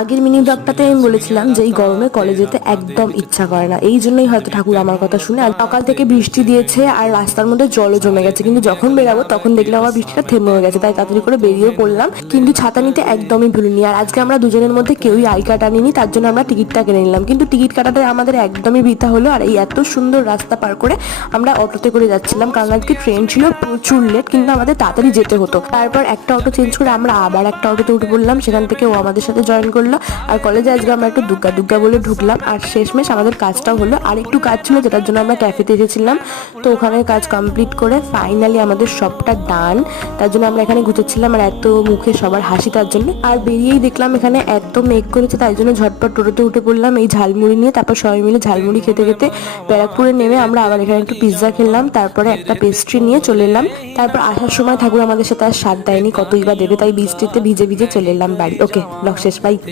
আগের মিনি ব্লগটাতে আমি বলেছিলাম যে এই গরমে কলেজে যেতে একদম ইচ্ছা করে না, এই জন্যই হয়তো ঠাকুর আমার কথা শুনে আর সকাল থেকে বৃষ্টি দিয়েছে আর রাস্তার মধ্যে জলও জমে গেছে, কিন্তু যখন বেরাবো তখন দেখলাম আমার বৃষ্টিটা থেমে হয়ে গেছে, তাই তাড়াতাড়ি করে বেরিয়ে পড়লাম। কিন্তু ছাতা নিতে একদমই ভুলিনি। আর আজকে আমরা দুজনের মধ্যে কেউই আই কার্ড আনিনি, তার জন্য আমরা টিকিটটা কিনে নিলাম, কিন্তু টিকিট কাটাতে আমাদের একদমই বৃথা হলো। আর এই এত সুন্দর রাস্তা পার করে আমরা অটোতে করে যাচ্ছিলাম, কারণ আজকে ট্রেন ছিল প্রচুর লেট, কিন্তু আমাদের তাড়াতাড়ি যেতে হতো। তারপর একটা অটো চেঞ্জ করে আমরা আবার একটা অটোতে উঠে পড়লাম, সেখান থেকে ও আমাদের সাথে জয়েন করলো। আর কলেজে আজকে আমরা একটু দুগ্গা দুগ্গা বলে ঢুকলাম, আর শেষমেশ আমাদের কাজটাও হলো। আর একটু কাজ ছিল যেটার জন্য আমরা ক্যাফেতে এসেছিলাম, তো ওখানে কাজ কমপ্লিট করে ফাইনালি আমাদের সবটা ডান। তার জন্য আমরা এখানে ঘুরতেছিলাম, আর এত মুখে সবার হাসি তার জন্য। আর বেরিয়েই দেখলাম এখানে এত মেঘ করেছে, তাই জন্য ঝটপট টোটোতে উঠে পড়লাম এই ঝালমুড়ি নিয়ে। তারপর সবাই মিলে ঝালমুড়ি খেতে খেতে ব্যারাকপুরে নেমে আমরা আবার এখানে একটু পিৎজা খেলাম, তারপরে একটা পেস্ট্রি নিয়ে চলে এলাম। তারপর আসার সময় ঠাকুর আমাদের সাথে আর সাথ দেয়নি, কতই বা দেবে, তাই বৃষ্টিতে ভিজে ভিজে চলে এলাম বাড়ি। ওকে, ব্লগ শেষ, বাই।